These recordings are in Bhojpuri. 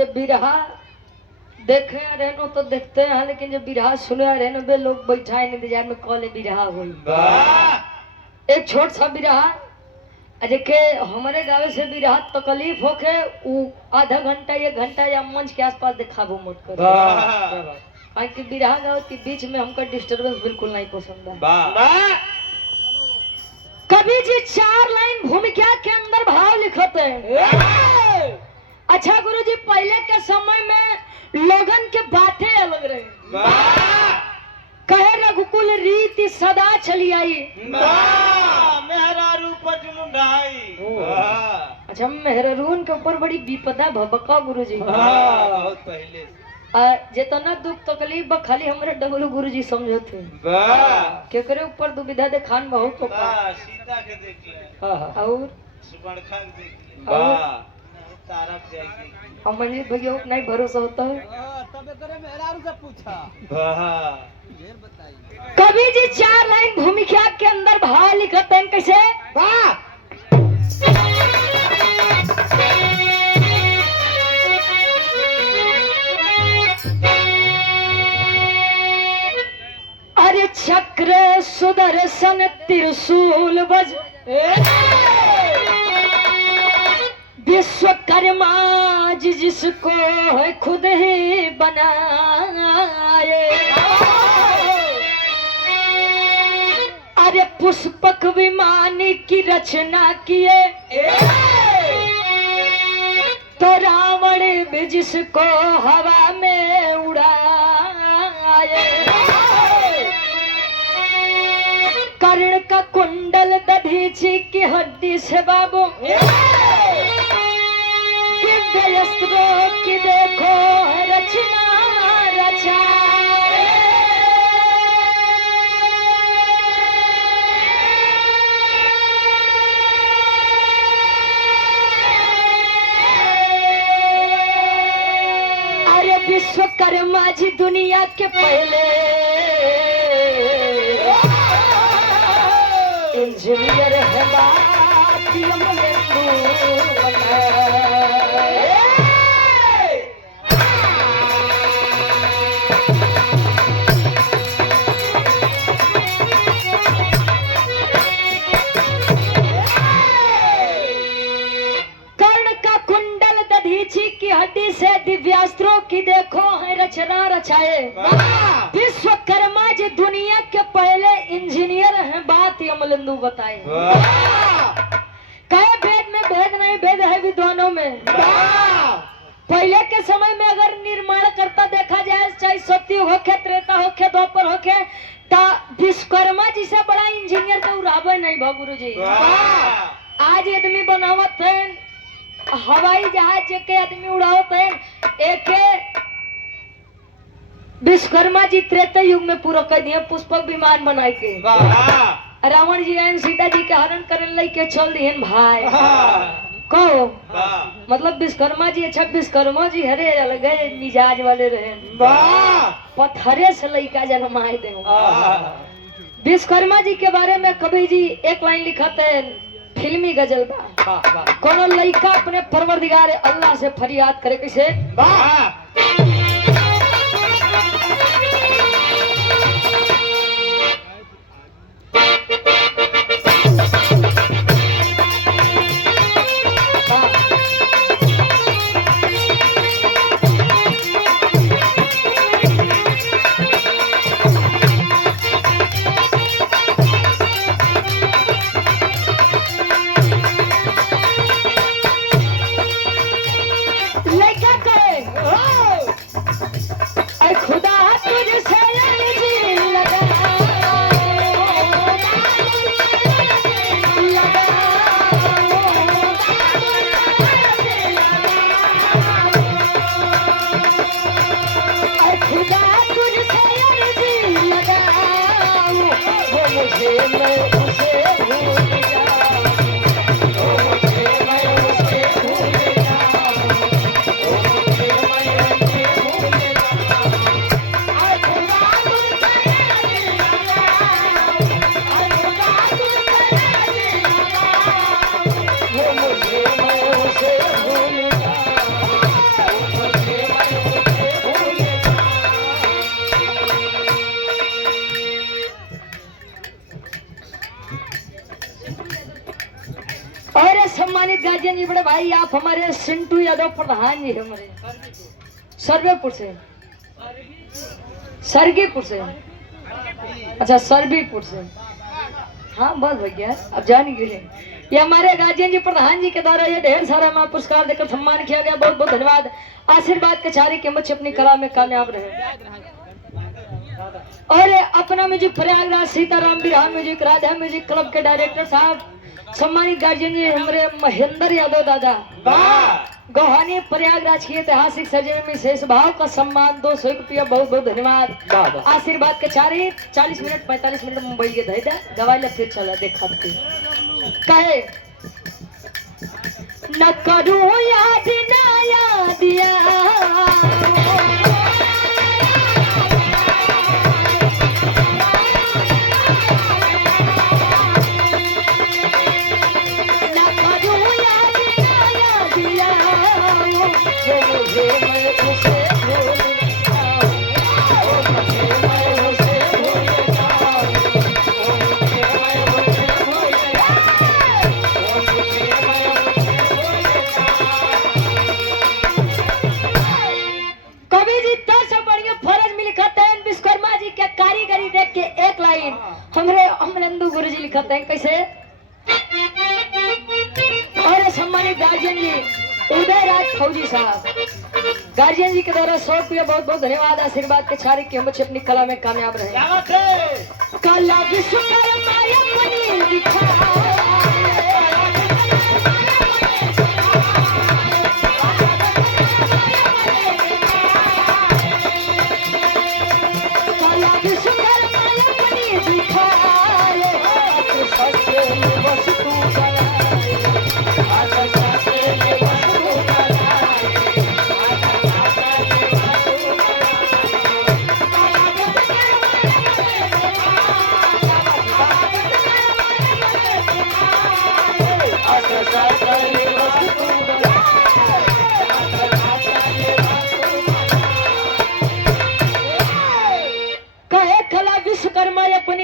जे बिरहा देखे रहे नो तो देखते हैं, लेकिन जब बिरहा सुने रहे नो बे लोग बैठा है इंतजार में कॉल बिरहा हुई। एक छोट सा बिरहा देखे हमारे गाँव से बिरहा तकलीफ होके वो आधा घंटा 1 घंटा या मंच के आसपास दिखाबो मत करो, कि बिरहा गाँव के बीच में हमको डिस्टर्बेंस बिल्कुल नहीं पसंद है। कभी जी 4 लाइन भूमिका के अंदर भाव लिखते हैं। अच्छा गुरु जी, पहले के समय में लोगन के बातें अलग रहे, कहे रघुकुल रीति सदा चली आई, मेहरारू पजुन ढाई। अच्छा मेहरून के ऊपर बड़ी विपदा भबका गुरु जी। बहुत पहले जितना दुख तकलीफ बा खाली हमरे डबलू गुरु जी समझो थे केकरे ऊपर दुविधा देखान बहुत होता। सीता के देख ले और सुबड़खा के देख ले तारा के देख ले। और मंजीत भैया को नहीं भरोसा होता है। तबे करे मेहरारू से पूछा ढेर बताइए। कवि जी 4 लाइन भूमिका के अंदर भाव लिखते हैं कैसे? अरे चक्र सुदर्शन त्रिशूल वज विश्वकर्मा जी जिसको है खुद ही बनाए। अरे पुष्पक विमान की रचना किए तो रावण भी जिसको हवा में उड़ाए। कर्ण का कुंडल दधीची की हड्डी से बाबू दिव्यस्त्रों की देखो रचना रचाए। अरे विश्वकर्मा जी दुनिया के पहले इंजीनियर है बात हमने कर्ण का कुंडल दधीची की हड्डी से दिव्यास्त्रों की देखो है रचना रचाए। विश्वकर्मा जी दुनिया के पहले इंजीनियर हैं बात यमलिंदु बताए। कहे वेद में भेद नहीं, भेद है विद्वानों में। पहले के समय में अगर निर्माण करता देखा जाए, चाहे सत्य होके त्रेता होके द्वापर होके, विश्वकर्मा जी से बड़ा इंजीनियर तो उड़ावे नहीं भा गुरु जी। आज आदमी बनावत है हवाई जहाज के आदमी उड़ावत है, एक विश्वकर्मा जी त्रेता युग में पूरा कर दिए पुष्पक विमान बनाए के। रावण जी आए सीता जी के हरण करने लेके चल दिए भाई कहो। मतलब विश्वकर्मा जी, अच्छा विश्वकर्मा जी हरे अलग मिजाज वाले रहे, पत्थरे से लड़का जन्माए दे। विश्वकर्मा जी के बारे में कवि जी 1 लाइन लिखते फिल्मी गजल बा। कोनो लड़का अपने परवरदिगार अल्लाह से फरियाद करे कैसे? बड़े भाई आप हमारे सिंटू यादव प्रधान जी हमारे सर्वेपुर से, सरगीपुर से, अच्छा सरबीपुर से, हाँ बस भैया अब जान गए। ये हमारे गार्जियन जी प्रधान जी के द्वारा ये ढेर सारा मां पुरस्कार देकर सम्मान किया गया, बहुत बहुत धन्यवाद। आशीर्वाद के चारे के बच्चे अपनी कला में कामयाब रहे। और अपना म्यूजिक प्रयागराज सीताराम बिरहा म्यूजिक राधा म्यूजिक क्लब के डायरेक्टर साहब सम्मानित गार्जियन जी हमारे महेंद्र यादव दादा गोहानी प्रयागराज की ऐतिहासिक सजने में शेष भाव का सम्मान 200 रुपया, बहुत बहुत धन्यवाद। आशीर्वाद के चारे 40 मिनट 45 मिनट मुंबई के धैदा गवाई फिर चला देखा कहे न करूं याद ना याद हमरे अमरेंदु गुरुजी लिखते हैं कैसे। और सम्मानित गार्जियन जी उदय राज फौजी साहब गार्जियन जी के द्वारा 100 रुपया, बहुत बहुत धन्यवाद। आशीर्वाद के छारे के हम बच्चे अपनी कला में कामयाब रहे। कला विश्वकर्मा अपनी दिखा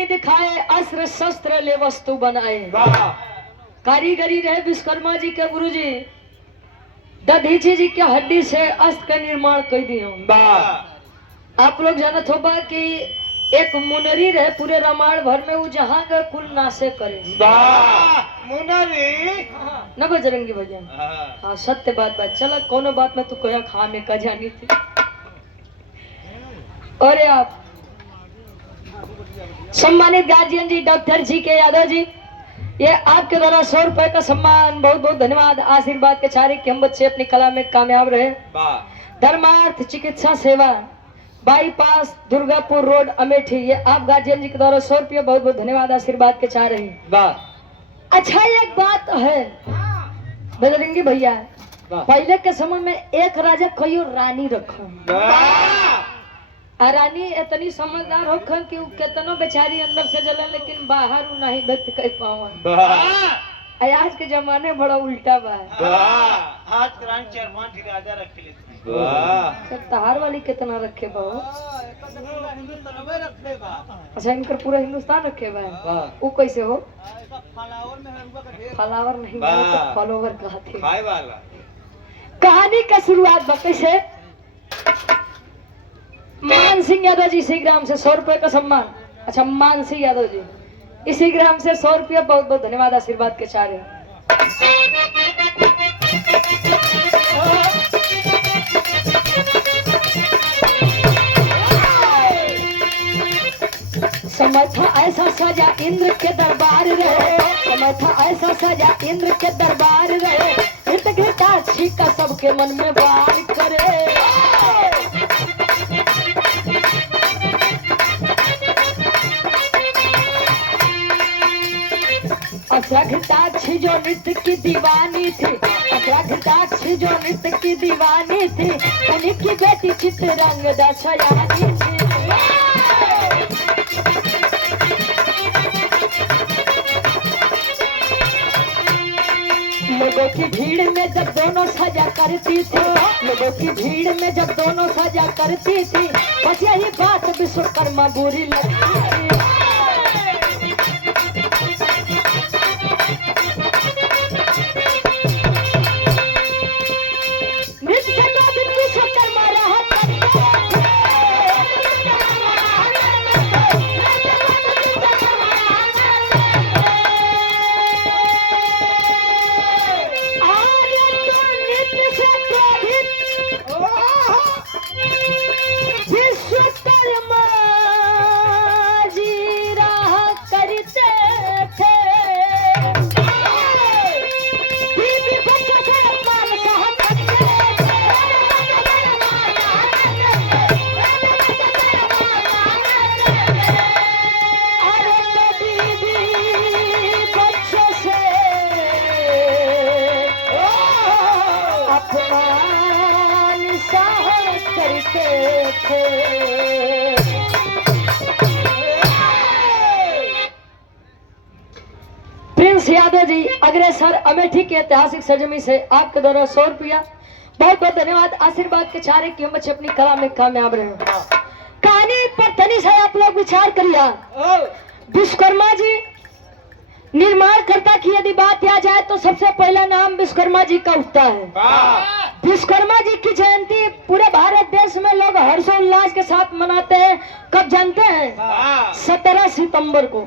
दिखाए अस्त्र शस्त्र ले वस्तु बनाए। कारीगरी रहे विश्वकर्मा जी के गुरु जी दधीची जी के हड्डी से अस्त्र का निर्माण कर दिए। आप लोग जानत होगा कि एक मुनरी रहे पूरे रामायण भर में वो जहाँ का कुल नाशे करे मुनरी न बजरंगी भैया। हाँ सत्य बात चला कोनो बात में तू कहा खा में का जानी थी। और आप सम्मानित गार्जियन जी डॉक्टर जी के यादव जी ये आपके द्वारा 100 रुपए का सम्मान, बहुत बहुत धन्यवाद। आशीर्वाद के चारे के हम बच्चे अपनी कला में कामयाब रहे। धर्मार्थ चिकित्सा सेवा बाईपास दुर्गापुर रोड अमेठी ये आप गार्जियन जी के द्वारा 100 रुपया, बहुत बहुत धन्यवाद। आशीर्वाद के चाह रही। अच्छा एक बात है बजरंगी भैया, पहले के समय में एक राजा कई रानी रखो रानी इतनी समझदार हो कि कितनो बेचारी अंदर से जला लेकिन बाहर नहीं व्यक्त कर पावन। आज के जमाने बड़ा उल्टा बा। आज रानी 4-5 राजा रख लेते सर तहार वाली कितना रखे बा? अच्छा इनकर पूरा हिंदुस्तान रखे बा। वो कैसे हो? फलावर नहीं फॉलोवर कहते। कहानी का शुरुआत बा कैसे। मान सिंह यादव जी इसी ग्राम से 100 रुपए का सम्मान। अच्छा मान सिंह यादव जी इसी ग्राम से 100 रुपया, बहुत बहुत धन्यवाद। आशीर्वाद के चारे समय था ऐसा सजा इंद्र के दरबार रहे, समय था ऐसा सजा इंद्र के दरबार रहे, घृता छीका सबके मन में वार करे। अग्रताक्षी जो नृत्य की दीवानी थी, अग्रताक्षी जो नृत्य की दीवानी थी, उन्हीं की बेटी चित्ररंग दशयानी थी। लोगों की भीड़ में जब दोनों सजा करती थी, लोगों की भीड़ में जब दोनों सजा करती थी, बस यही बात विश्वकर्मा बुरी लगती थी। थे। प्रिंस यादव जी अग्रसर अमेठी के ऐतिहासिक सरजमी से आपके द्वारा 100 रुपया बहुत बहुत धन्यवाद। आशीर्वाद के चारे की हम बच्चे अपनी कला में कामयाब रहे। कहानी पर तनी से आप लोग विचार करिए। विश्वकर्मा जी निर्माणकर्ता की यदि बात किया जाए तो सबसे पहला नाम विश्वकर्मा जी का उठता है। विश्वकर्मा जी की जयंती पूरे भारत देश में लोग हर्षोल्लास के साथ मनाते हैं। कब जानते हैं? 17 सितंबर को।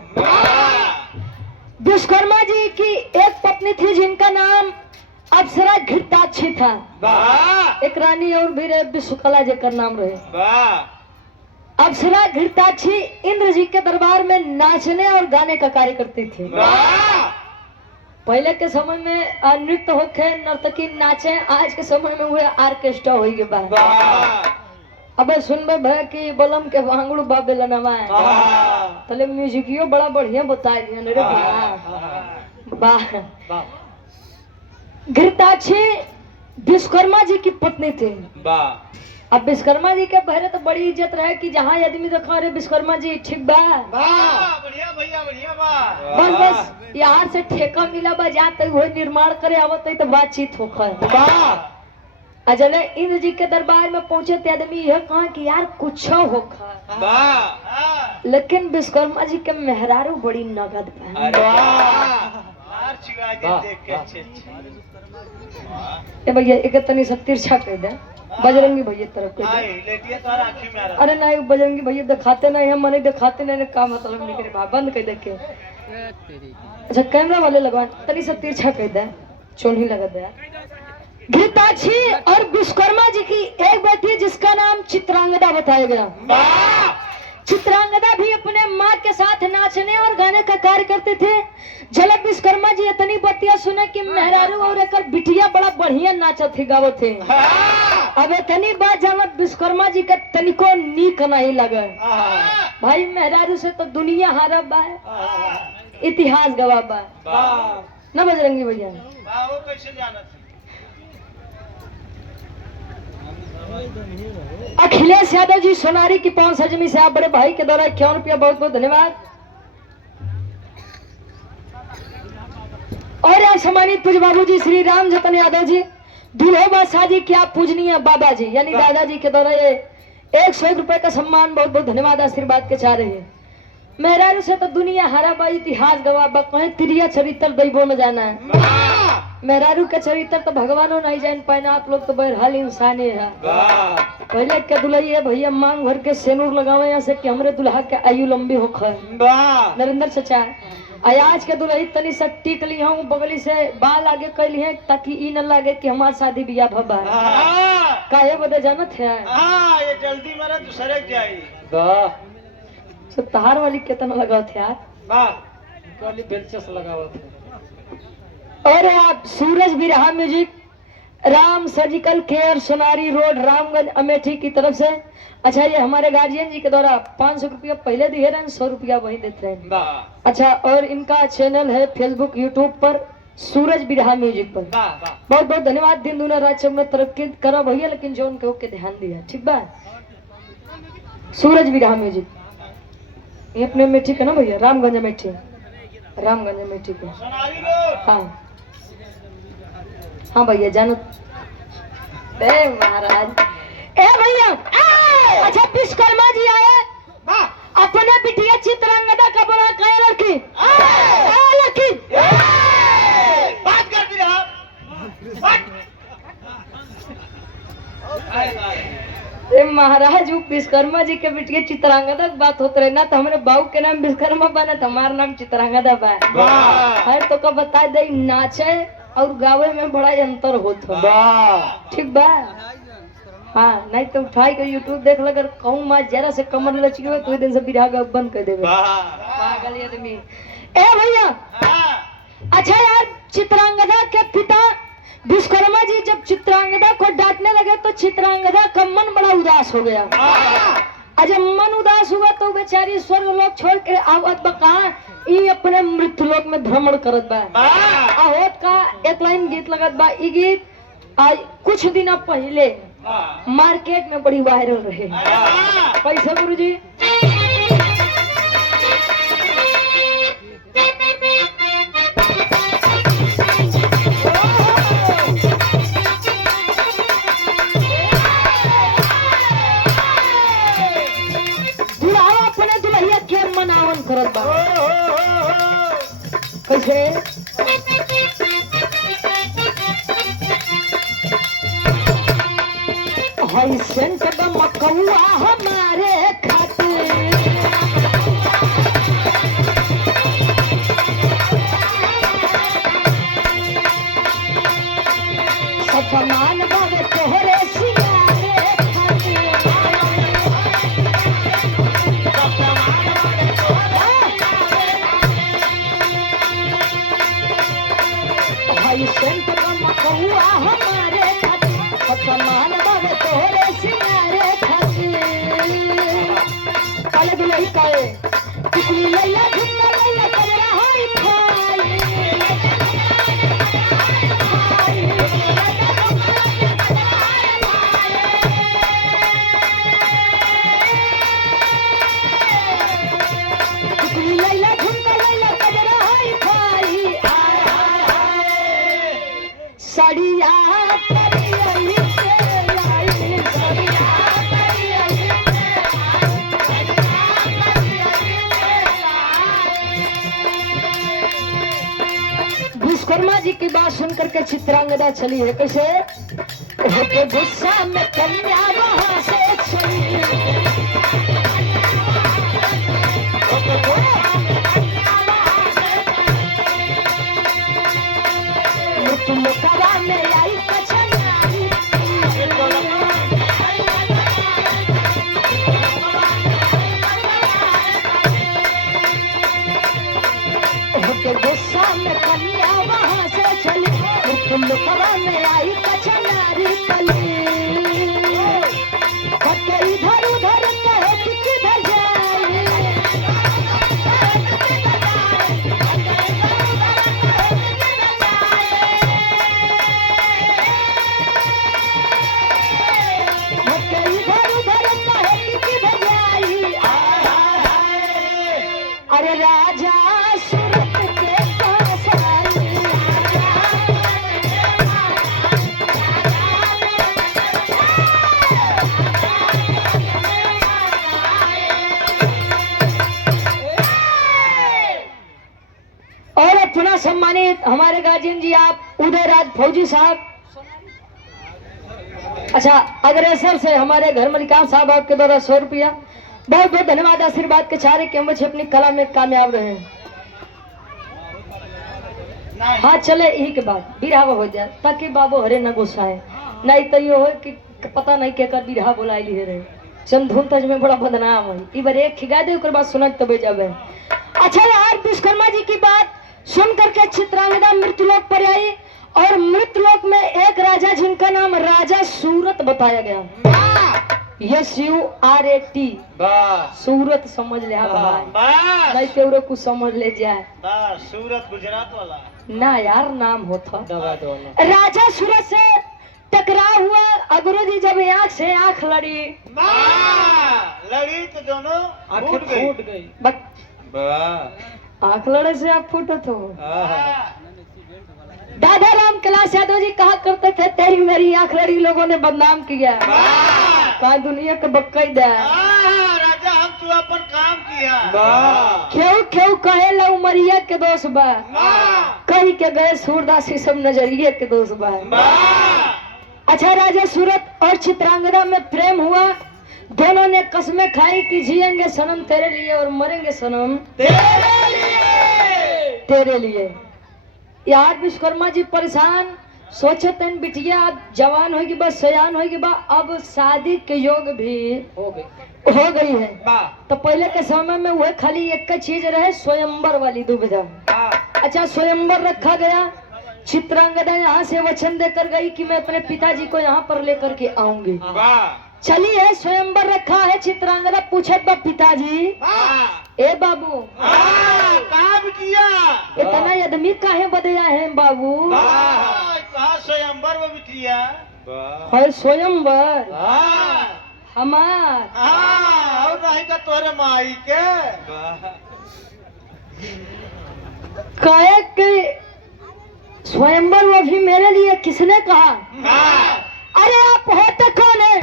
विश्वकर्मा जी की एक पत्नी थी जिनका नाम अप्सरा घृताक्षी था। एक रानी और भी रहे विश्वकला जी का नाम रहे। अप्सरा घृताक्षी इंद्र जी के दरबार में नाचने और गाने का कार्य करती थी। पहले के समय में नृत्य होके नर्तकी नाचे, आज के समय में हुए ऑर्केस्ट्रा हो गए बा। अबे सुनबे भय कि बलम के भांगड़ू बाबे लनवा है तले म्यूजिकियो बड़ा बढ़िया बताए दिया रे वाह। घृताक्षी विश्वकर्मा जी की पत्नी थी। अब विश्वकर्मा जी के पहले तो बड़ी इज्जत रहे कि जहाँ आदमी देखा रे विश्वकर्मा जी ठीक बा, बढ़िया भैया बढ़िया बा। बस बस यहाँ से ठेका मिला बा, जहाँ तक वो निर्माण करे आवत तो बातचीत होकर। अजले इंद्र जी के दरबार में पहुंचे थे आदमी यह कहा कि यार कुछ होखा, लेकिन विश्वकर्मा जी के मेहरारू बड़ी नगद भैया एक तनी सब तिरछा कह दे बजरंगी भैया तरफ कह दे। अरे नहीं बजरंगी भैया दिखाते नहीं हम मने दिखाते नहीं का मतलब नहीं करे बंद कर देखे। अच्छा कैमरा वाले लगवा तनी सब तिरछा कह दे चोनी लगा दे। घृताक्षी और विश्वकर्मा जी की एक बेटी जिसका नाम चित्रांगदा बताया गया। चित्रांगदा भी अपने माँ के साथ नाचने और गाने का कार्य करते थे। जब विश्वकर्मा जी इतनी बतिया सुने कि मेहरारू और एक बिटिया बड़ा बढ़िया नाचत थे गावत थे। अब इतनी बात जब विश्वकर्मा जी का तनिको नीक नहीं लगा। भाई मेहरारू से तो दुनिया हारा बा, इतिहास गवा बा न बजरंगी भैया। अखिलेश यादव जी सोनारी की 5 सरजमी से आप बड़े भाई के द्वारा 51 रुपया बहुत बहुत धन्यवाद। और आप सम्मानित पूज्य बाबू जी श्री राम जतन यादव जी दूल्हे बादशाह जी क्या पूजनीय बाबा जी यानी दादाजी के द्वारा ये 101 रुपए का सम्मान बहुत बहुत धन्यवाद आशीर्वाद के चाह रहे हैं। मेहरारू से तो दुनिया हरा बा, इतिहास गवा बा, कहीं तिरिया चरित्र दैबो न जाना है। मेहरारू के चरित्र तो भगवानों नहीं जान पाए ना, आप लोग तो बहरहाल इंसान है। पहले के दुल्ही है भैया मांग भर के सेनूर लगावे यहाँ से कि हमरे दुल्हा के आयु लंबी होख। नरेंद्र चाचा आज के दुल्ही तनी सा टीक ली हूँ बगली से बाल आगे कर ली है ताकि ई न लगे कि हमार शादी बियाह भबा काहे बदे जानत है। ये जल्दी मारा दूसरे जाई तहार वाली कितना लगा थे यार वाली बेलचस लगावत है। और आप सूरज बिरहा music Ram surgical care Sonari road Ramganj Amethi की तरफ से। अच्छा ये हमारे गार्जियन जी के द्वारा 500 रुपया पहले दिए रहे 100 रुपया वही देते हैं। अच्छा और इनका चैनल है फेसबुक यूट्यूब पर सूरज बिरहा म्यूजिक पर। बहुत बहुत धन्यवाद। दिन दुना रात में तरक्की करा भैया लेकिन जो उनके ओके ध्यान दिया ठीक बा। सूरज बिरहा म्यूजिक ये अपने अमेठी का ना भैया रामगंज अमेठी रामगंज अमेठी के। हाँ हाँ भैया जानो महाराज ए भैया। अच्छा विश्वकर्मा जी आए अपने बिटिया चित्रांगदा का बड़ा कह लड़की लड़की बात कर भी रहा महाराज विश्वकर्मा जी के बिटिया चित्रांगदा की बात होते रहे ना तो हमारे बाबू के नाम विश्वकर्मा बना तो हमारा नाम चित्रांगदा बा। हर तो का बता दे नाचे और गावे में बड़ा अंतर होता ठीक बा। हाँ नहीं तो उठाई के यूट्यूब देख लगर कहूँ माँ जरा से कमर लचकी हो तो दिन से बिरहा बंद कर देवे पागल आदमी ए भैया। अच्छा यार चित्रांगदा के पिता विश्वकर्मा जी जब चित्रांगदा को डांटने लगे तो चित्रांगदा का मन बड़ा उदास हो गया। जब मन उदास हुआ तो बेचारी स्वर्ग लोक छोड़ के आवत बका ई अपने मृत्यु लोक में भ्रमण करत बा। होत का एक लाइन गीत लगत बा। ई गीत आज कुछ दिन पहले मार्केट में बड़ी वायरल रहे। कैसे गुरुजी? बुढ़ावा अपने दुल्हैया के मनावन करत बा। कैसे? हई सेंट मकौआ हमारे खातिर सपमान बाबे तोहरे सिंगारे खातिर हई सेंट मकौआ हमारे खातिर सपमान बाबे तोहरे सिंगारे खातिर काले दुलही काए टिकली लैला झुमका लैला कजरा हाय खाई टिकली लैला झुमका लैला कजरा हाय खाई सड़िया करियई से लाई सड़िया करियई विश्वकर्मा जी की बात सुनकर के चित्रांगदा चली है। कैसे? होके गुस्सा में कन्या वहां से चली मुकवा में आई कचनारी होके गुस्सा में कन्या वहां से चली मुकवा में आई कचनारी पली होके इधर उधर कहे कि किधर जाए होके इधर उधर कहे कि किधर जाई अरे राजा सूरत के पास आई और अपना सम्मानित हमारे गार्जियन जी आप उदयराज फौजी साहब। अच्छा, अग्रेसर से हमारे घर मलिकार साहब आपके द्वारा 100 रुपया बहुत बहुत धन्यवाद। आशीर्वाद के चारे के बच्चे अपनी कला में कामयाब रहे। हाँ चले यही के बाद बिरहा हो जाए ताकि बाबू हरे न गुस्साए, नहीं तो ये हो कि पता नहीं के कर बिरहा बोलाई लिए रहे चंदून तज में बड़ा बदनाम है। ई बार एक खिगा दे ओकर बाद सुनक तबे जाबे। अच्छा यार, विश्वकर्मा जी की बात सुन करके चित्रांगदा मृत्युलोक पर आई और मृत्युलोक में एक राजा जिनका नाम राजा सूरत बताया गया। SURAT सूरत समझ ले भाई, नहीं तेरे कुछ समझ ले जाए। सूरत गुजरात वाला ना यार नाम होता राजा सूरत से टकराव हुआ। अगुरु जी जब आंख से आंख लड़ी तो दोनों फूट गई। आंख लड़े से आप फूटत हो। दादा राम कैलाश यादव जी कहा करते थे तेरी मेरी आंख लड़ी लोगों ने बदनाम किया, कहा दुनिया के बक्कई दे राजा हम तू अपन काम किया क्यों क्यों कहे ला उमरिया के दोस्त बा, कही के गए सूरदासी सब नजरिए के दोस्त बा। अच्छा, राजा सूरत और चित्रांगदा में प्रेम हुआ। दोनों ने कसमें खाई कि जिएंगे सनम तेरे लिए और मरेंगे सनम तेरे लिए। यार विश्वकर्मा जी परेशान, सोचते हैं बिटिया अब जवान होगी बा, सयान होगी बा, अब शादी के योग भी हो गई है। तो पहले के समय में वह खाली एक चीज रहे, स्वयंवर वाली दुविधा। अच्छा, स्वयंवर रखा गया। चित्रांगदा यहाँ से वचन देकर गई कि मैं अपने पिताजी को यहाँ पर लेकर के आऊंगी। चली है, स्वयंवर रखा है। चित्रांगदा पूछत बा पिताजी ए बाबू काम किया इतना आदमी काहे बदया है बाबू? कहा स्वयंवर में बिटिया है स्वयंवर हमार और रही का तोरे माई के कहे कि स्वयंवर वो भी मेरे लिए किसने कहा? अरे आप होते कौन है?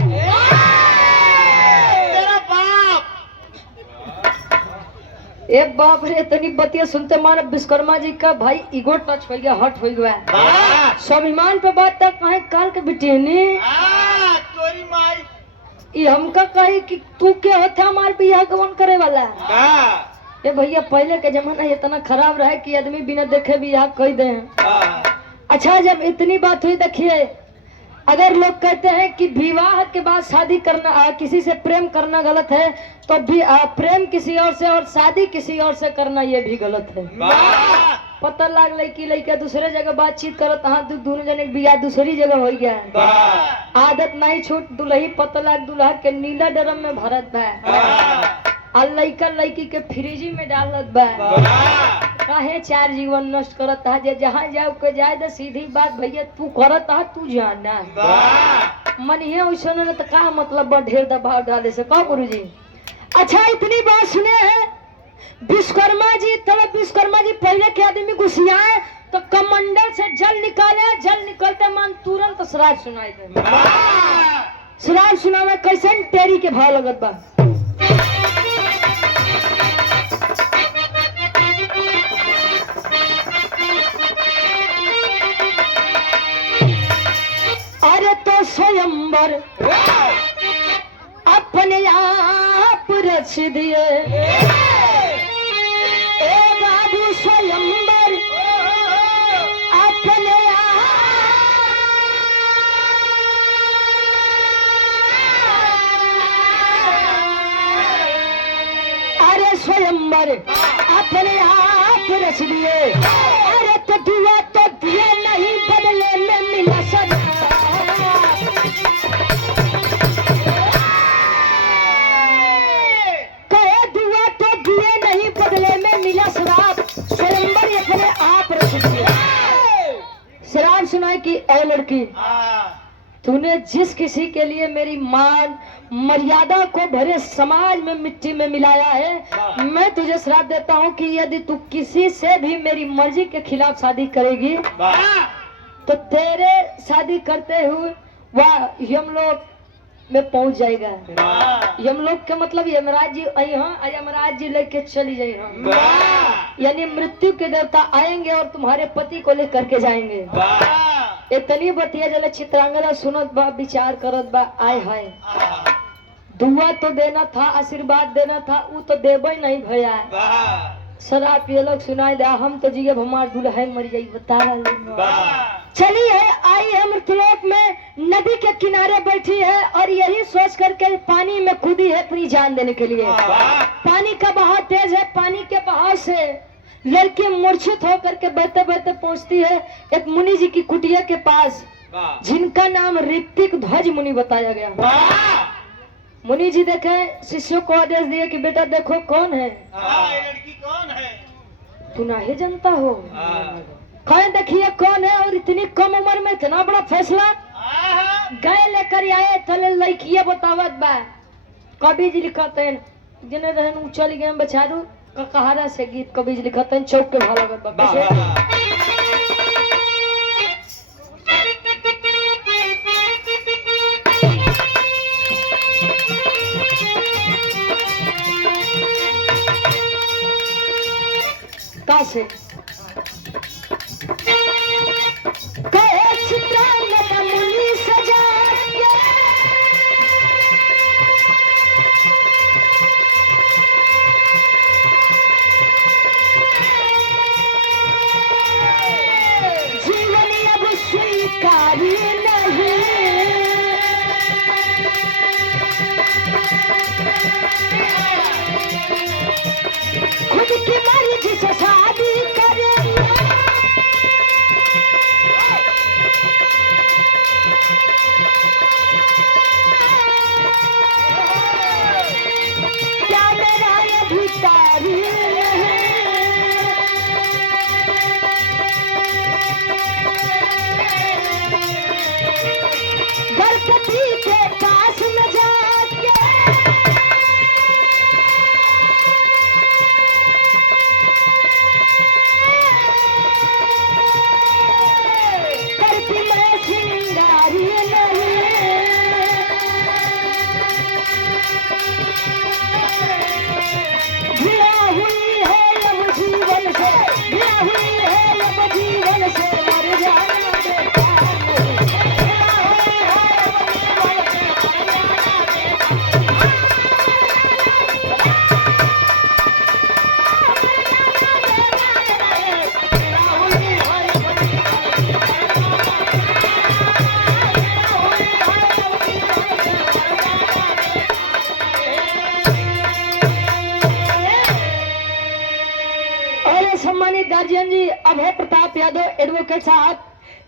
तेरा बाप। ए बाप रे, इतनी बतिया सुनते मारे विश्वकर्मा जी का भाई ईगो टच हो गया, हट हो गया। स्वाभिमान पे बात तक कहे काल के बेटी ने तोरी माई ये हमका कही कि तू क्या होता हमारे बियाह गवन करे वाला? ये भैया पहले के जमाना इतना खराब रहा कि आदमी बिना देखे बियाह कह दे। अच्छा, जब इतनी बात हुई, देखिए अगर लोग कहते हैं कि विवाह के बाद शादी करना, किसी से प्रेम करना गलत है, तो भी प्रेम किसी और से और शादी किसी और से करना ये भी गलत है। पता लग कि लड़का दूसरे जगह बातचीत करत, दोनों जने बियाह दूसरी जगह हो गया है। आदत नहीं छूट, दुल्ही पता लग दुल्हा के नीला ड्रम में भरत बा और लड़का लड़की के फ्रिजी में डालत बा। काहे चार जीवन नष्ट करत है? जे जहाँ जाओ के जाए तो सीधी बात भैया तू करत है, तू जाना मन ये वैसे न तो का मतलब बा ढेर दबाव डाले से का गुरुजी। अच्छा, इतनी बात सुने हैं विश्वकर्मा जी, तब विश्वकर्मा जी पहले के आदमी घुसियाए तो कमंडल से जल निकाले, जल निकलते मन तुरंत श्राद्ध सुनाई दे। श्राद्ध सुनावे कैसे? टेरी के भाव लगत बा। अरे तो स्वयंवर अपने आप रच दिए, ए बाबू स्वयंवर अपने अरे स्वयंवर अपने आप रच दिए। अरे तो दुआ तो दिए नहीं, बदले में मिला सजा। कहे दुआ तो दिए नहीं, बदले में मिला श्राप। स्वयंवर अपने आप रच दिए। श्राप सुनाए कि ऐ लड़की, तूने जिस किसी के लिए मेरी मान मर्यादा को भरे समाज में मिट्टी में मिलाया है, मैं तुझे श्राप देता हूँ कि यदि तू किसी से भी मेरी मर्जी के खिलाफ शादी करेगी तो तेरे शादी करते हुए वह यमलोक में पहुंच जाएगा। यमलोक का मतलब यमराज जी आई, हाँ यमराज जी लेके चली जाए, यानी मृत्यु के देवता आएंगे और तुम्हारे पति को लेकर के जाएंगे। इतनी बतिया जले चित्रांगना सुनत बा, विचार करत बा, आय हाय दुआ तो देना था, आशीर्वाद देना था, वो तो देवे नहीं भैया। शराब पिए लोग सुनाई दे, हम तो जिये हमार दुल्हन मर जाई, बता रहा। चलिए आई है मृतलोक में, नदी के किनारे बैठी है और यही सोच करके पानी में कूदी है अपनी जान देने के लिए। पानी का बहाव तेज है, पानी के बहाव से लड़की मूर्छित होकर के बहते बहते पहुंचती है एक मुनि जी की कुटिया के पास, जिनका नाम ऋतिक ध्वज मुनि बताया गया। मुनि जी देखे, शिष्यों को आदेश दिए कि बेटा देखो कौन है। लड़की कौन है? तू नहीं जानता हो? कहे देखिए कौन है, और इतनी कम उम्र में इतना बड़ा फैसला। गए लेकर आए थले लड़किया बतावत बा। कवि जी लिखते हैं जिन्हें रहन चल गए बेचारू कहारा से गीत कवि जी लिखते हैं, चौक के भाव लगत बा। से मुनि सजा जीवन अब स्वीकारी नहीं, खुद की मर्जी से शादी गार्जियन जी, अभय प्रताप यादव एडवोकेट साहब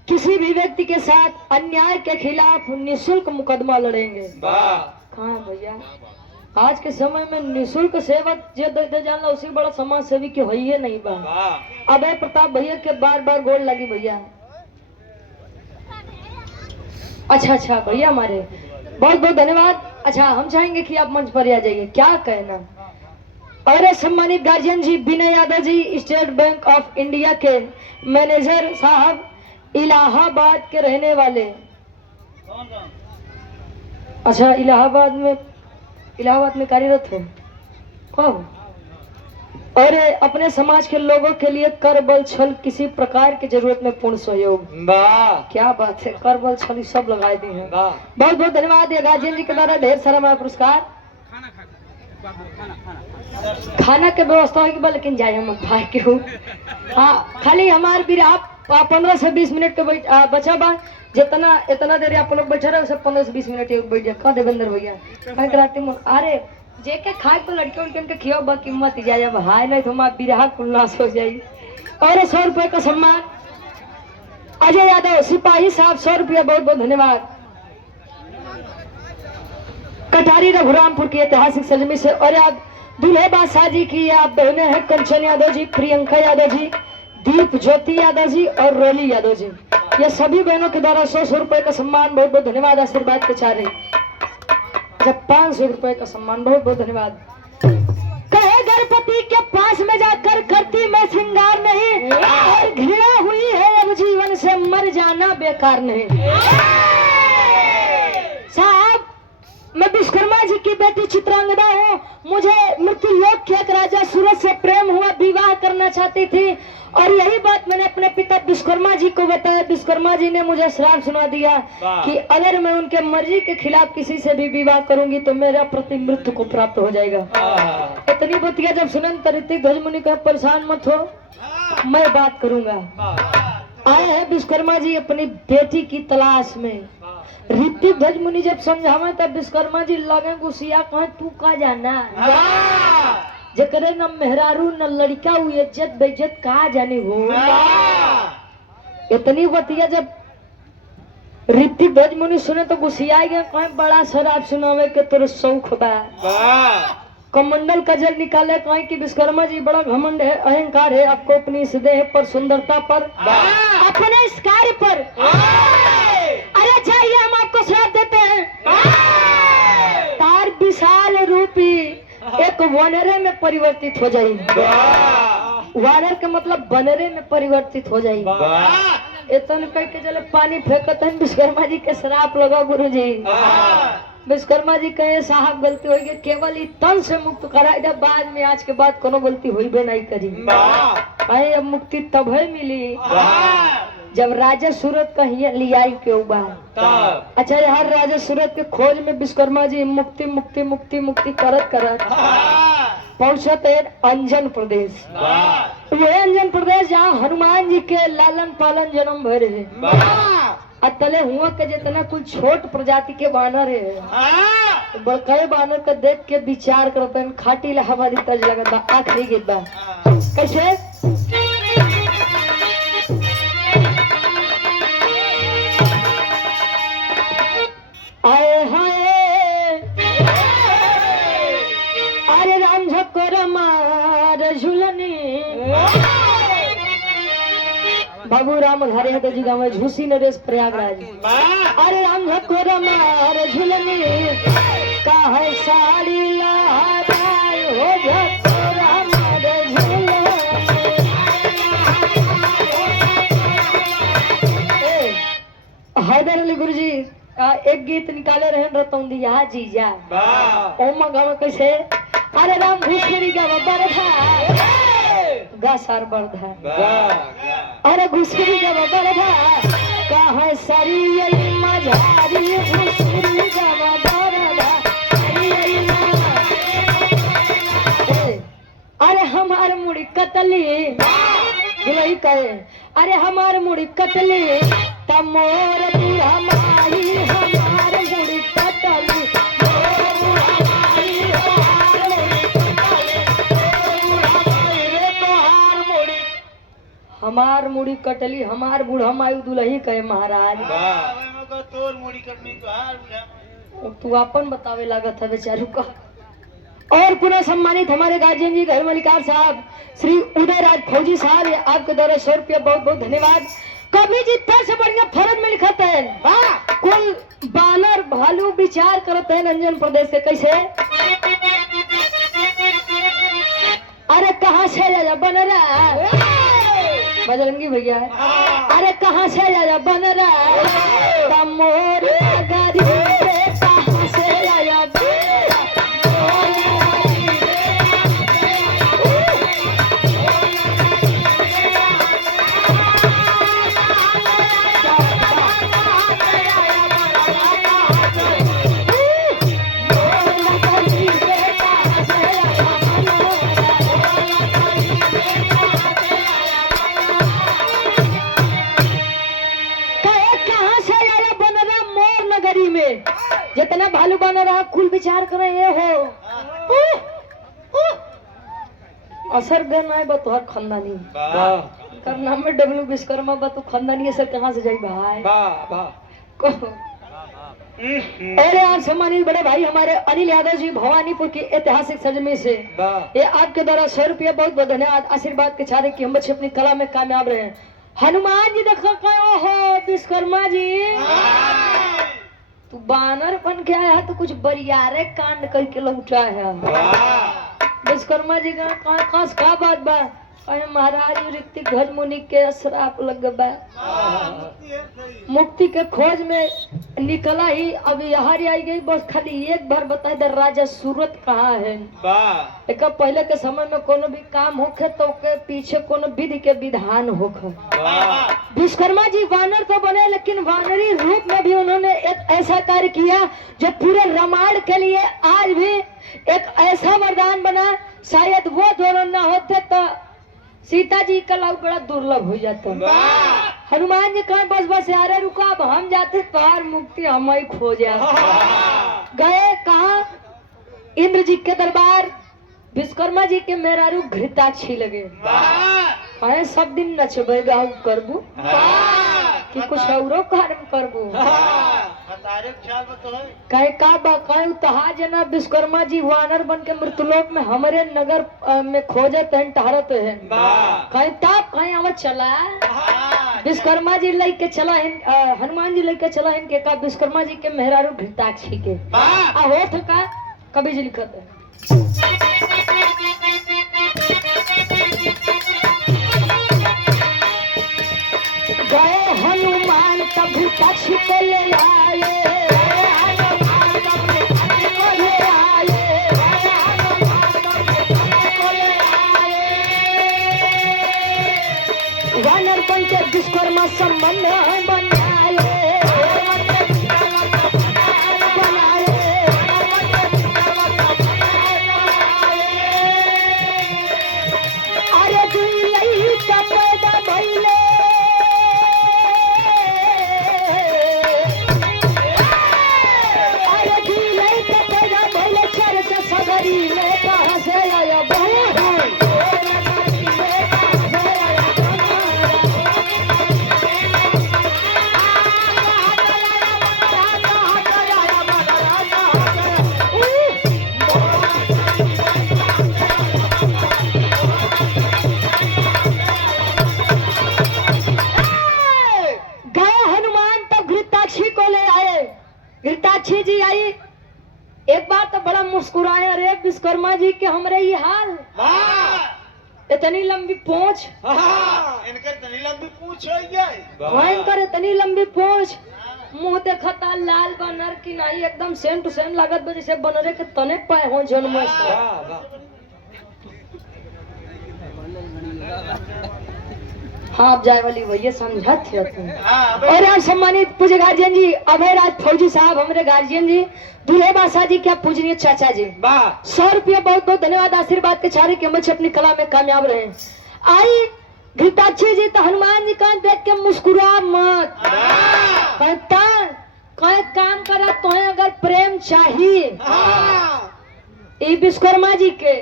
किसी भी व्यक्ति के साथ अन्याय के खिलाफ निशुल्क मुकदमा लड़ेंगे। कहाँ है भैया? आज के समय में निशुल्क सेवा जे दे जानला उसी बड़ा समाज सेवी की होइए नहीं बा। अभय प्रताप भैया के बार बार गोल लगी भैया। अच्छा भैया हमारे बहुत बहुत धन्यवाद। अच्छा, हम चाहेंगे कि आप मंच पर आ जाइए। क्या कहना? और सम्मानित गार्जियन जी, Vinay Yadav ji estate bank of India के मैनेजर साहब, इलाहाबाद के रहने वाले। अच्छा, इलाहाबाद में कार्यरत हो कब? और अपने समाज के लोगों के लिए कर बल छल किसी प्रकार की जरूरत में पूर्ण सहयोग। क्या बात है, कर बल छल सब लगाए दिए हैं। बहुत बहुत धन्यवाद। ये गार्जियन जी के द्वारा ढेर सारा हमारा पुरस्कार। खाना के व्यवस्था होगी बा, लेकिन जाए हम भाई के हूँ। हाँ, खाली हमारे भी आप 15 से 20 मिनट के बचा बा। जितना इतना देर आप लोग बैठे रहे, 15 से 20 मिनट बैठ जाए। कह देवेंद्र भैया अरे जेके खाए तो लड़के उनके उनके खियो बा कीमत जाए भाई, नहीं तो हमारा बिरहा कुल्लास हो जाए। और 100 रुपए का सम्मान अजय यादव सिपाही साहब, 100 रुपया। बहुत बहुत धन्यवाद। कटारी रघुरामपुर की ऐतिहासिक सरजमी से। और आप दूल्हे बादशाह जी की आप बहने हैं कंचन यादव जी, प्रियंका यादव जी, दीप ज्योति यादव जी और रोली यादव जी। ये सभी बहनों के द्वारा 100 रुपए का सम्मान। बहुत बहुत धन्यवाद। आशीर्वाद के चारे जब 500 रुपए का सम्मान। बहुत बहुत धन्यवाद। कहे गणपति के पास में जाकर करती मैं श्रृंगार नहीं, और घृणा हुई है अब जीवन से मर जाना बेकार नहीं। साहब, मैं विश्वकर्मा जी की बेटी चित्रांगदा हूँ। मुझे मृत्यु लोक के एक राजा सूरज से प्रेम हुआ, विवाह करना चाहती थी, और यही बात मैंने अपने पिता विश्वकर्मा जी को बताया। विश्वकर्मा जी ने मुझे श्राप सुना दिया कि अगर मैं उनके मर्जी के खिलाफ किसी से भी विवाह करूंगी तो मेरा प्रति मृत्यु को प्राप्त हो जाएगा। इतनी बतिया जब सुनन तो ऋतिक ध्वज मुनि कहा परेशान मत हो, मैं बात करूंगा। आए हैं विश्वकर्मा जी अपनी बेटी की तलाश में। ऋतिक ध्वज मुनि जब समझावे तब विश्वकर्मा जी लगे गुस्सिया, कहे तू का जाना जकरे न मेहरारू न लड़का हुई इज्जत बेइज्जत का जाने हो। इतनी बतिया जब ऋतिक ध्वज मुनि सुने तो गुस्सिया गया, कहे बड़ा शराब सुनावे के तोर शौक बा। कमंडल का जल निकाले, कहे कि विश्वकर्मा जी बड़ा घमंड है, अहंकार है आपको अपनी इस देह पर, सुंदरता पर, अपने इस कार्य पर। अरे चाहिए हम आपको श्राप देते हैं। तार विशाल रूपी एक वानरे में परिवर्तित हो जाए। वानर का मतलब बनरे में परिवर्तित हो जाए। इतन कह के चले पानी फेंकते हैं, विश्वकर्मा जी के श्राप लगा गुरु जी। विश्वकर्मा जी कहे साहब गलती हो गई, केवल ही तन से मुक्त कराई दे, बाद में आज के बाद कोनो गलती हुई भी नहीं करी। भाई अब मुक्ति तब है मिली जब राजा सूरत का लियाई के उबार। अच्छा, यार राजा सूरत के खोज में विश्वकर्मा जी मुक्ति मुक्ति मुक्ति मुक्ति करत करत पहुंचते अंजन प्रदेश। वह अंजन प्रदेश जहाँ हनुमान जी के लालन पालन जन्म भर है। अतले हुआ के जितना कुछ छोट प्रजाति के बानर है, तो बड़काए बानर का देख के विचार करते हैं, खाटी इलाहाबादी तर्ज लगत बा। आखिरी गीत बा कैसे? आए हाय अरे राम झकोर मार झुलनी। बाबू राम हरे यादव जी गाँव झूसी नरेश प्रयागराज। अरे राम झकोर मार झुलनी का है साड़ी लहराए हो झकोर मार झुलनी। हैदर अली गुरु जी एक गीत निकाले रहे रतौंदिया जीजा। ओमा गाँव कैसे? अरे राम घुसखोरी का बरधा गा सार बरधा। अरे घुसखोरी का बरधा का है सारी यही मझारी घुसखोरी का बरधा। अरे हमार मुड़ी कतली दुलही कहे, अरे हमार मुड़ी कतली तमोर बुढ़ा माही हमार मुड़ी कतली। हमार मुड़ी कटली हमार बूढ़ा मायू दुलही कहे महाराज। तोर मुड़ी कटनी तो तू अपन बतावे लागत है बेचारू का। और पुनः सम्मानित हमारे गार्जियन जी घर मलिकार साहब श्री उदय राज फौजी साहब, ये आपके द्वारा 100 रुपया बहुत बहुत धन्यवाद। कभी जी फिर से बढ़िया फरज में लिखते हैं कुल बानर भालू विचार करते हैं रंजन प्रदेश के कैसे। अरे कहाँ से जा बनरा बजरंगी भैया, अरे कहाँ से जा बनरा मोर गाड़ी कहाँ से आया जितना भालू बना रहा कुल विचार करे ये हो असर देना है बतौर खानदानी करना में डब्लू विश्वकर्मा बतू खानदानी असर कहाँ से जाई भाई। अरे आप सम्मानित बड़े भाई हमारे अनिल यादव जी भवानीपुर की ऐतिहासिक सरजमी से ये आपके द्वारा 100 रुपया बहुत बहुत धन्यवाद आशीर्वाद के चारे की हम बच्चे अपनी कला में कामयाब रहे। हनुमान जी देखो हो विश्वकर्मा जी तू बानर बन के आया तो कुछ बरियारे कांड करके लौटा है। विश्वकर्मा जी का बात बा अरे महाराज ऋतिक ध्वज मुनि के श्राप लग बा मुक्ति के खोज में निकला ही अब यहाँ आई गई बस खाली एक बार बता दे राजा सूरत कहाँ है। एक पहले के समय में कोनो भी काम होखे तो के पीछे कोनो विधि के विधान होखे। विश्वकर्मा जी वानर तो बने लेकिन वानरी रूप में भी उन्होंने एक ऐसा कार्य किया जो पूरे रामायण के लिए आज भी एक ऐसा वरदान बना। शायद वो दोनों न होते तो सीता जी का लाभ बड़ा दुर्लभ हो जाता। हनुमान जी कहा बस बस यार रुका अब हम जाते पार मुक्ति हम ही खो जाए। गए कहा इंद्र जी के दरबार विश्वकर्मा जी के मेहरारू घृताक्षी लगे कहे सब दिन नचबे गाऊ करबू कि कुछ औरो कार्य करबू कहे का कहे तहा जना विश्वकर्मा जी वानर बन के मृतलोक में हमारे नगर में खोजत हैं टहरत हैं कहे तब कहे हम चला विश्वकर्मा जी लेके चला हनुमान जी लेके चला इनके का विश्वकर्मा जी के मेहरारू घृताक्षी के होठ का कभी जी लिखत है। गए हनुमान कभी पक्ष को ले आए वानर बन के विश्वकर्मा संबंध बनाए अरे दुई का पैदा भइले घृताक्षी जी आई एक बार तो बड़ा मुस्कुराए अरे विश्वकर्मा जी के हमरे ये हाल इतनी लंबी पूंछ इनकर इतनी लंबी पूंछ मुंह देखता लाल बनर की नहीं एकदम सेम टू सेम लागत बा जैसे बनरे के तने पाए हो जन्म से। हाँ आप जाए वाली भैया समझत थे और आप सम्मानित पूज्य गार्जियन जी अभय राज फौजी साहब हमारे गार्जियन जी दूल्हे बादशाह जी क्या पूजनीय चाचा जी 100 रुपया बहुत बहुत धन्यवाद आशीर्वाद के चारे के बच्चे अपनी कला में कामयाब रहे। आई घृताक्षी जी तो हनुमान जी का देख के मुस्कुरा मत कहता कहीं काम करा तो अगर प्रेम चाहिए ये विश्वकर्मा जी के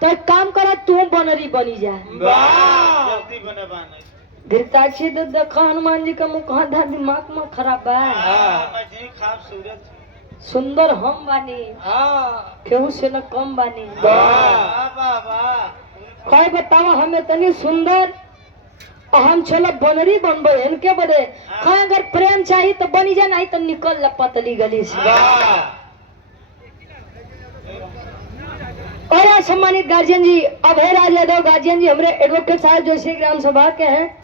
तो काम करा तू बनरी बनी जा आरती बने बाने घृताक्षी तो देखा हनुमान जी का मुख आधा दिमाग में खराब बा। मजे खाब सूरत सुंदर हम बानी, केहू से न कम बानी। वाह वाह वाह कहे बतावा हमें तनी सुंदर और हम चलो बनरी बनबे इनके बदे। कहे अगर प्रेम चाहिए तो बनी जा, नहीं तो निकल ला पतली गली से। और सम्मानित गार्जियन जी, अभय राज यादव गार्जियन जी हमारे एडवोकेट साहब जोशी ग्राम सभा के हैं,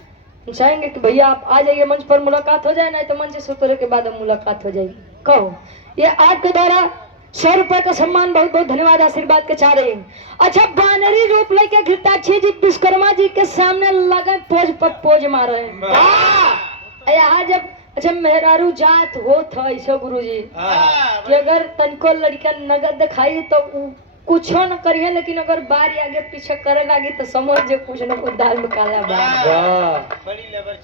चाहेंगे कि भैया आप आ जाइए मंच पर, मुलाकात हो जाए, नहीं तो मंच से उतरने के बाद मुलाकात हो जाएगी। कहो ये आपके द्वारा 100 रुपए का सम्मान, बहुत बहुत धन्यवाद, आशीर्वाद के चाह रहे हैं। अच्छा, बानरी रूप लेके घृताक्षी जी विश्वकर्मा जी के सामने लगे पोज पर पोज मार रहे हैं। यहाँ जब अच्छा मेहरारू जात हो था ऐसे गुरु जी कि अगर तनको लड़का नगद दिखाई तो कुछ न करिए, लेकिन अगर बारी आगे पीछे करे लगी तो समझ जो कुछ न कुछ दाल में काला बा।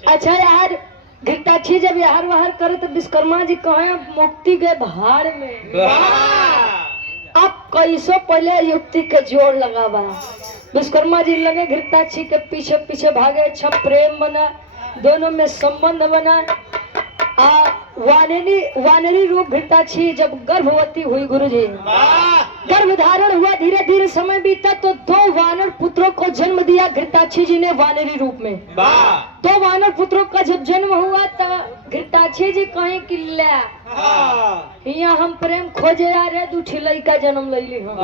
अच्छा यार, घृताक्षी जब यार वाहर करे तो विश्वकर्मा जी कहे मुक्ति के भाड़ में। अब कैसो पहले युक्ति के जोड़ लगा बा, विश्वकर्मा जी लगे घृताक्षी के पीछे पीछे भागे। अच्छा प्रेम बना, दोनों में संबंध बना। वानरी रूप घृताक्षी जब गर्भवती हुई गुरुजी, गर्भ धारण हुआ, धीरे धीरे समय बीता तो 2 वानर पुत्रों को जन्म दिया घृताक्षी जी ने वानरी रूप में। 2 वानर पुत्रों का जब जन्म हुआ तो घृताक्षी जी कहीं कि यहाँ हम प्रेम खोजे आ रहे, 2 लड़का जन्म ले हम।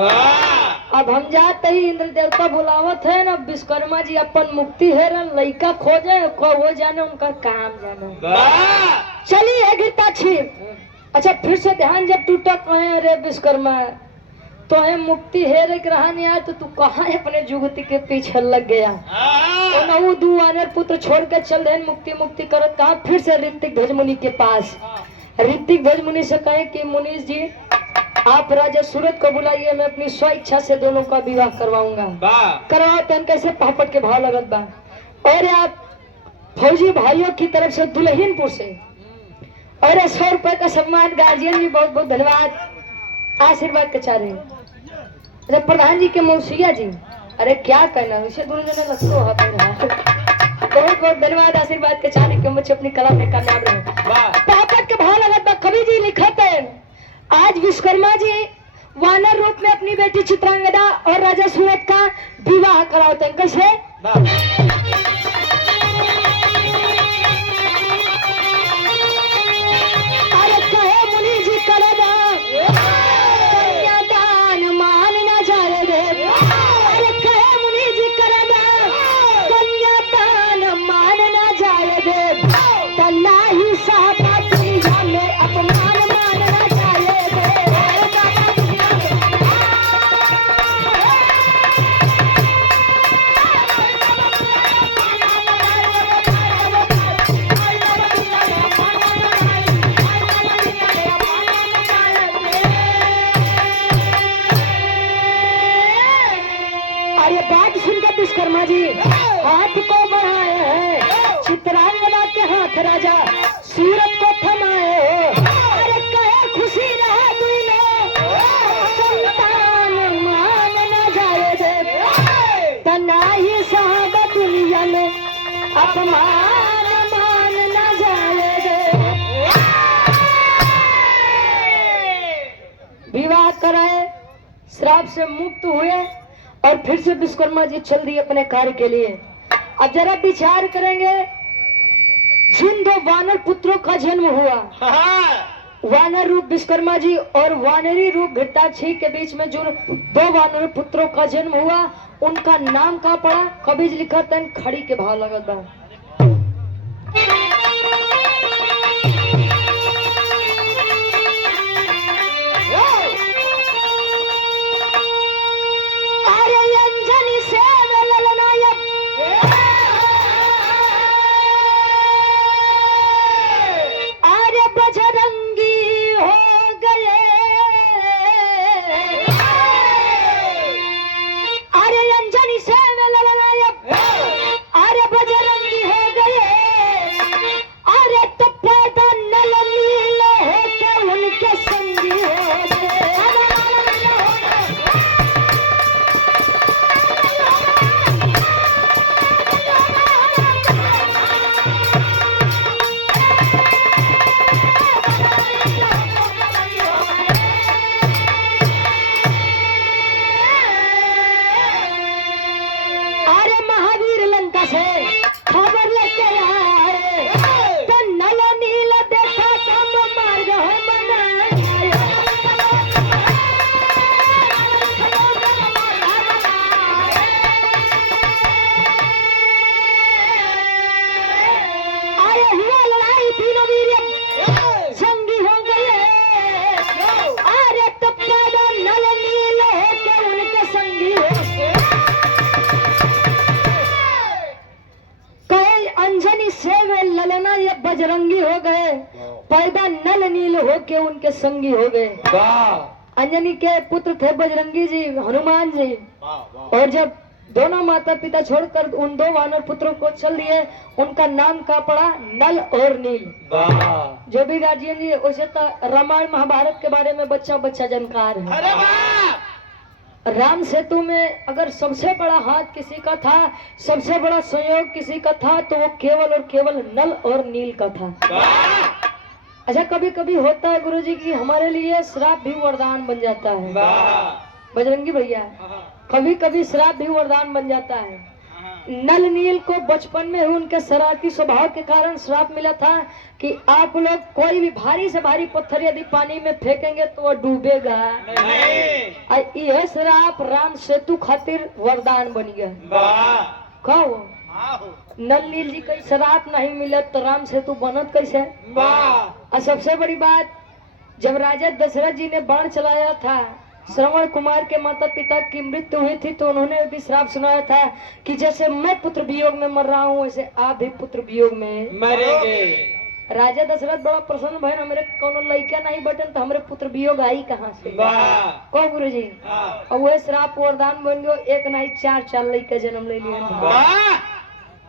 अब हम जाते ही इंद्र देवता बुलावत है ना, विश्वकर्मा जी अपन मुक्ति है लड़का खोजे को वो जाने, उनका काम जाने। चलिए घृताक्षी। अच्छा फिर से ध्यान जब टूटा, कहे अरे विश्वकर्मा तो है मुक्ति है रे ग्रहण यार, तो तू कहाँ अपने जुगती के पीछे लग गया। तो वो 2 वानर पुत्र छोड़ कर चल रहे मुक्ति मुक्ति करत। कहा फिर से ऋतिक ध्वज मुनि के पास। ऋतिक ध्वज मुनि से कहे कि मुनीष जी आप राजा सूरत को बुलाइए, मैं अपनी स्व इच्छा से दोनों का विवाह करवाऊंगा। करवाओ तो कैसे पापट के भाव लगत बा। और आप फौजी भाइयों की तरफ से दुल्हिनपुर से और 100 रुपए का सम्मान, गार्जियन जी बहुत बहुत धन्यवाद, आशीर्वाद के चाह रहे हैं। अरे प्रधान जी के मौसिया जी, अरे क्या कहना, उसे दोनों जने लगते हो बहुत बहुत धन्यवाद, आशीर्वाद के चाह रहे कि बच्चे अपनी कला में कामयाब रहे। पापट के भाव लगत बा। कवि जी लिखते हैं आज विश्वकर्मा जी वानर रूप में अपनी बेटी चित्रांगदा और राजा सूरत का विवाह कराते हैं। कैसे? अरे कहे मुनि जी करदा कन्यादान मान न जाए दे। अरे कहे मुनि जी करदा कन्यादान मान न जाए दे। तन्ना ही साहबा दुनिया में अपमान मान न जाए दे। अरे बात सुनकर विश्वकर्मा जी हाथ को बढ़ाए हैं, चित्रांगदा के हाथ राजा सूरत को थमाए हो। अरे कहे खुशी रहा दुनिया, संतान मान न जाए दे। तना ही साहब दुनिया में अपमान मान न जाए दे। विवाह कराए, श्राप से मुक्त हुए और फिर से विश्वकर्मा जी चल दिए अपने कार्य के लिए। अब जरा विचार करेंगे, जिन 2 वानर पुत्रों का जन्म हुआ, वानर रूप विश्वकर्मा जी और वानरी रूप घृताक्षी के बीच में जो 2 वानर पुत्रों का जन्म हुआ, उनका नाम कहाँ पड़ा? कवि जी लिखा तन खड़ी के भाव लगत बा। बजरंगी पैदा नल नील हो के उनके संगी हो गए। अंजनी के पुत्र थे बजरंगी जी, हनुमान जी। और जब दोनों माता पिता छोड़कर उन दो वानर पुत्रों को चल दिए, उनका नाम का पड़ा नल और नील। जो भी गार्जियन जी उसे तो रामायण महाभारत के बारे में बच्चा बच्चा जानकार है। राम सेतु में अगर सबसे बड़ा हाथ किसी का था, सबसे बड़ा सहयोग किसी का था, तो वो केवल और केवल नल और नील का था। अच्छा, कभी कभी होता है गुरुजी कि हमारे लिए श्राप भी वरदान बन जाता है। बजरंगी भैया, कभी कभी श्राप भी वरदान बन जाता है। नल नील को बचपन में ही उनके शरारती स्वभाव के कारण श्राप मिला था कि आप लोग कोई भी भारी से भारी पत्थर यदि पानी में फेंकेंगे तो वह डूबेगा। यह श्राप राम सेतु खातिर वरदान बन गया। कहो नल नील जी कई श्राप नहीं मिलत तो राम सेतु बनत कैसे? और सबसे बड़ी बात, जब राजा दशरथ जी ने बाण चलाया था, श्रवण कुमार के माता पिता की मृत्यु हुई थी, तो उन्होंने भी श्राप सुनाया था कि जैसे मैं पुत्र वियोग में मर रहा हूँ वैसे आप भी पुत्र वियोग में मरेंगे। राजा दशरथ बड़ा प्रसन्न भय, मेरे कोनो लड़का नहीं बटन तो हमारे पुत्र वियोग आई कहाँ से? कहो गुरु जी। और वह श्राप वरदान बन गयो, एक नहीं चार लड़का जन्म ले लिया।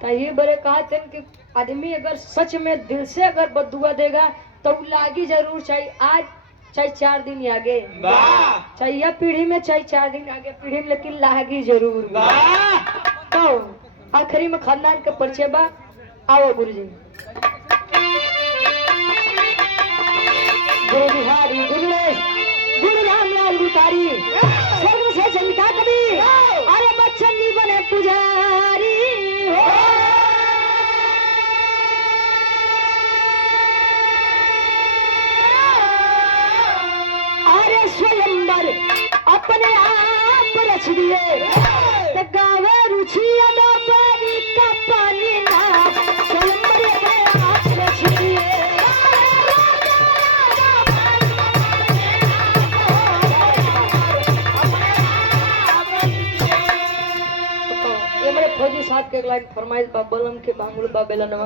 तो ये बड़े कहा थे कि आदमी अगर सच में दिल से अगर बदुआ देगा तो लागी जरूर, चाहे आज चाहे 4 दिन आगे, चाहे यह पीढ़ी में चाहे 4 दिन आगे पीढ़ी में, लेकिन लागी जरूर। तो आखिरी में खानदान के परिचय बा। आओ गुरु जी। गुरु बिहारी गुरु रामलाल गुतारी, स्वर्ग से चमका कभी, अरे बच्चन जी बने पुजारी हो। अरे स्वयंवर अपने आप रच दिए, गावे रुचि पानी का पानी ना, स्वयंवर अपने आप रच दिए। फौजी साहब के एक लाइन फरमाइश बा, बलम के बांगुल बा बेलनवा।